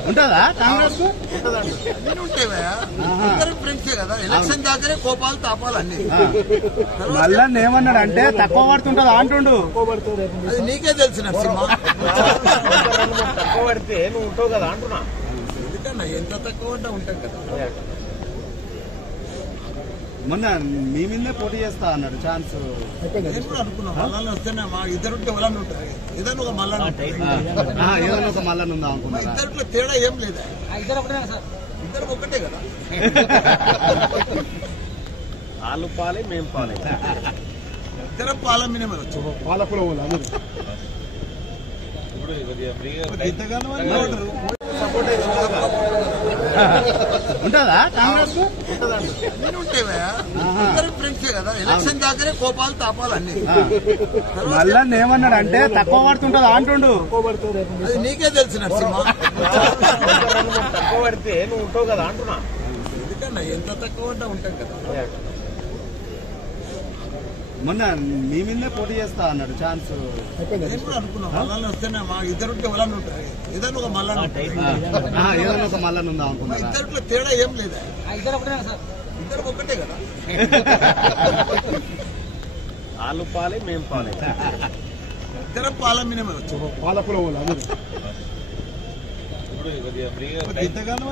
ఉంటుందా కాంగ్రెస్ అన్ని ఉంటాయా అందరూ ఫ్రెండ్సే కదా ఎలక్షన్ దాకానే కోపాలు తాపాలు అన్ని మళ్ళా ఏమన్నాడు అంటే తక్కువ పడుతుంటదా అంటుండు అది నీకే తెలిసిన తక్కువ పడితే నువ్వు ఉంటావు కదా అంటున్నా ఎందుకన్నా ఎంత తక్కువ అంటే ఉంటాం కదా మొన్న మీ మీదే పోటీ చేస్తా అన్నాడు ఛాన్స్ నేను కూడా అనుకున్నాం మళ్ళీ వస్తేనే మా ఇద్దరుంటే ఎవరన్నా ఉంటారు ఏదైనా ఒక మళ్ళా ఏదైనా ఒక మళ్ళా ఉందా అనుకున్నా ఇద్దరిలో తేడా ఏం లేదా ఇద్దరు ఒక్కటే కదా వాళ్ళు పాలే మేం పాలే ఇద్దరం పాలమ్మనే మరి వచ్చి పాలకుల ఇంతగానో ఉంటుందా కాంగ్రెస్ అన్ని ఉంటాయా అందరూ ఫ్రెండ్సే కదా ఎలక్షన్ దాకానే కోపాలు తాపాలు అన్ని మళ్ళా ఏమన్నాడు అంటే తక్కువ పడుతుంటదా అంటుండు అది నీకే తెలిసిన తక్కువ పడితే నువ్వు ఉంటావు కదా అంటున్నా ఎందుకన్నా ఎంత తక్కువ అంటే ఉంటాం కదా మొన్న మీ మీదే పోటీ చేస్తా అన్నాడు ఛాన్స్ నేను కూడా అనుకున్నాం మళ్ళీ వస్తేనే మా ఇద్దరుంటే ఎవరన్నా ఉంటారు ఏదైనా ఒక మళ్ళా ఏదైనా ఒక మళ్ళా ఉందా అనుకున్నా ఇద్దరిలో తేడా ఏం లేదా ఇద్దరు ఒక్కటే కదా వాళ్ళు పాలే మేం పాలే ఇద్దరం పాలమ్మనే మరి వచ్చి పాలకుల ఇంతగానో